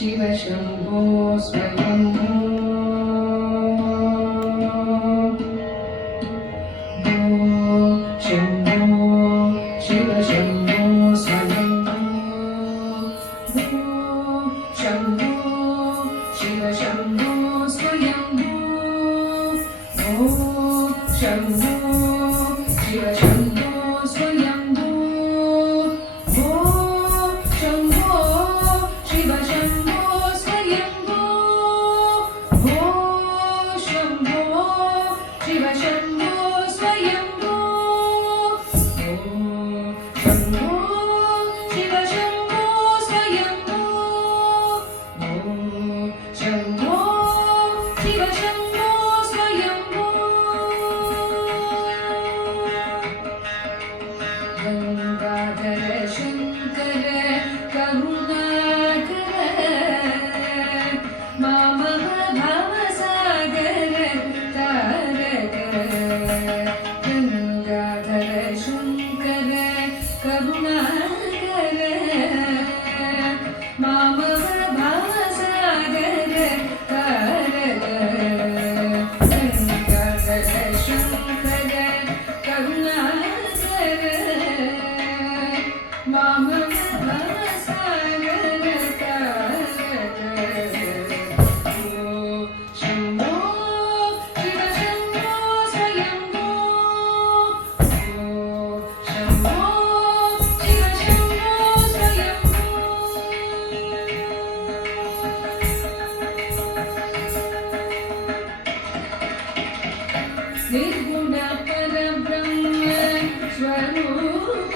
शिव शम्भो स्वयम्भो शम्भो शिव शम्भो स्वयम्भो शम्भो शिव शम्भो स्वयम्भो शम्भो शिव शम्भो स्वयम्भो शम्भो शिव शम्भो स्वयम्भो शम्भो शिव शम्भो स्वयम्भो शम्भो शिव शम्भो स्वयम्भो शम्भो शिव शम्भो स्वयम्भो गंगाधर शंकर करुणाकर मामह भवसागर तारक गंगाधर शंकर करुणाकर मामह भवसागर तारक गंगाधर शंकर करुणाकर मामह भवसागर तारक शम्भो शिव शम्भो स्वयम्भो शम्भो शिव शम्भो स्वयम्भो निर्गुण परब्रह्म स्वरूप